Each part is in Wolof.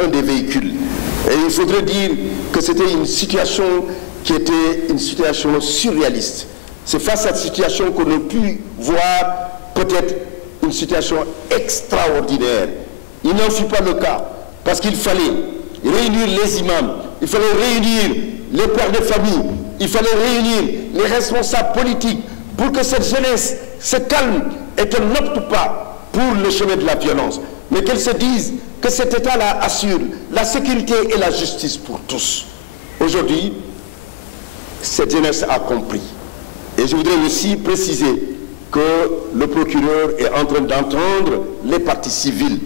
un des véhicules. Et il faudrait dire que c'était une situation qui était une situation surréaliste. C'est face à cette situation qu'on a pu voir peut-être une situation extraordinaire. Il n'en fut pas le cas, parce qu'il fallait réunir les imams, il fallait réunir les pères de famille, il fallait réunir les responsables politiques pour que cette jeunesse se calme et qu'elle n'opte pas pour le chemin de la violence, mais qu'elle se dise que cet État-là assure la sécurité et la justice pour tous. Aujourd'hui, cette jeunesse a compris. Et je voudrais aussi préciser que le procureur est en train d'entendre les parties civiles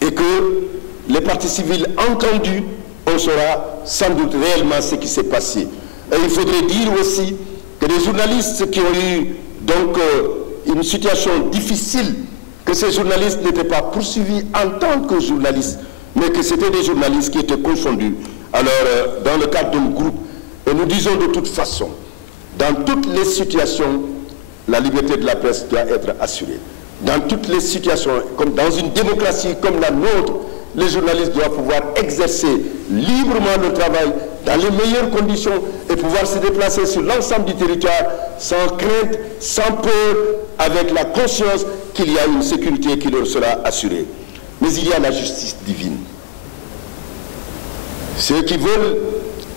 et que les parties civiles entendues, on saura sans doute réellement ce qui s'est passé. Et il faudrait dire aussi que les journalistes qui ont eu donc une situation difficile, que ces journalistes n'étaient pas poursuivis en tant que journalistes, mais que c'était des journalistes qui étaient confondus. Alors, dans le cadre d'un groupe, et nous disons de toute façon, dans toutes les situations, la liberté de la presse doit être assurée. Dans toutes les situations, comme dans une démocratie comme la nôtre, les journalistes doivent pouvoir exercer librement le travail dans les meilleures conditions et pouvoir se déplacer sur l'ensemble du territoire sans crainte, sans peur, avec la conscience qu'il y a une sécurité qui leur sera assurée. Mais il y a la justice divine. Ceux qui veulent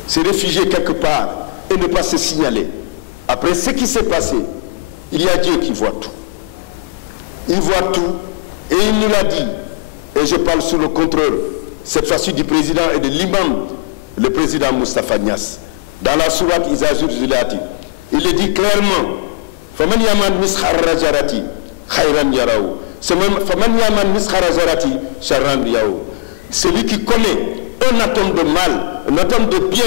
se réfugier quelque part et ne pas se signaler, après ce qui s'est passé, il y a Dieu qui voit tout. Il voit tout et il nous l'a dit. Et je parle sous le contrôle, cette fois-ci du président et de l'imam, le président Moustapha Niasse. Dans la sourate Izazur Zulati, il le dit clairement, Faman yaman miskhar rajarati khayran yarau. Faman yaman miskhar rajarati sharran yarau. Celui qui commet un atome de mal, un atome de bien,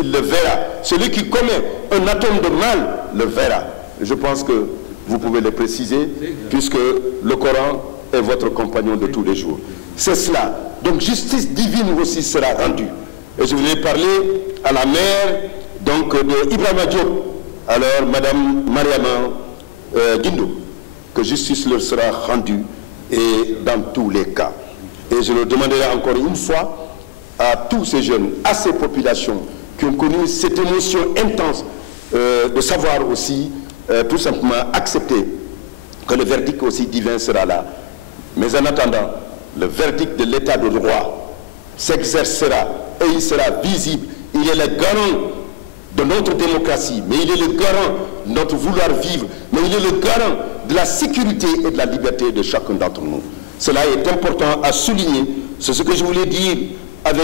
il le verra. Celui qui commet un atome de mal, le verra. Je pense que vous pouvez le préciser, puisque le Coran est votre compagnon de tous les jours. C'est cela. Donc justice divine aussi sera rendue. Et je voulais parler à la mère donc, de Ibrahima Diop, alors Madame Mariama Guindo, que justice leur sera rendue et dans tous les cas. Et je le demanderai encore une fois à tous ces jeunes, à ces populations qui ont connu cette émotion intense de savoir aussi tout simplement accepter que le verdict aussi divin sera là. Mais en attendant, le verdict de l'état de droit s'exercera et il sera visible. Il est le garant de notre démocratie, mais il est le garant de notre vouloir vivre, mais il est le garant de la sécurité et de la liberté de chacun d'entre nous. Cela est important à souligner. C'est ce que je voulais dire avec